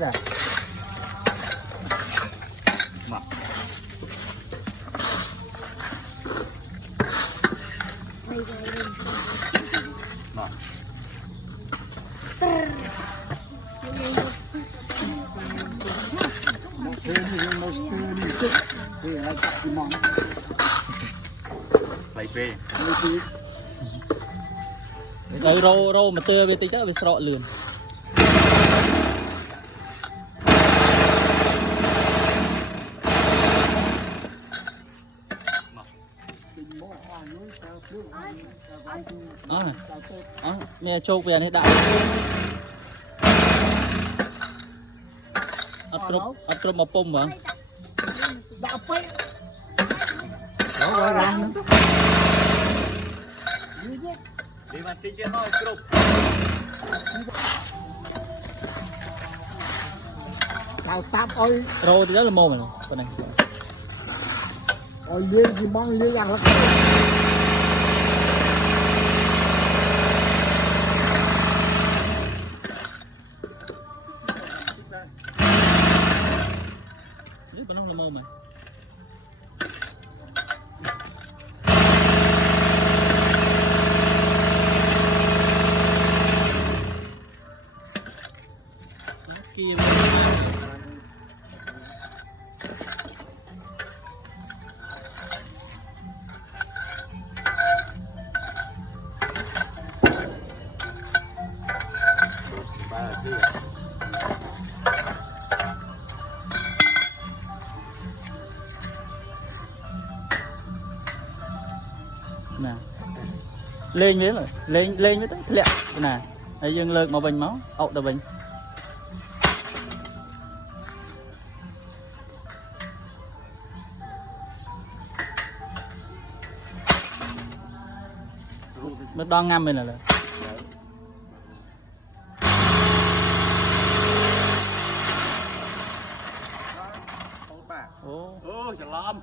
à Mặt. Mặt. Lại về. Rồi rô mà tưa về tí đó về sọ lườn. Mẹ chốt về này đạo. Ấp trộm một pum hả? đạo phê đó rồi ra Đi mà tí chưa mau cục. chào tạm ơi Rô thì rất là mồm này con này. ôi liên gì mong liên rằng là Đấy con nó là mồm này. Kia Ba kia. nè lên với rồi lên với tới lẹ nè đây dương lợn màu bình máu ậu đầu bình mới đo ngâm mình là Ô, chà lom.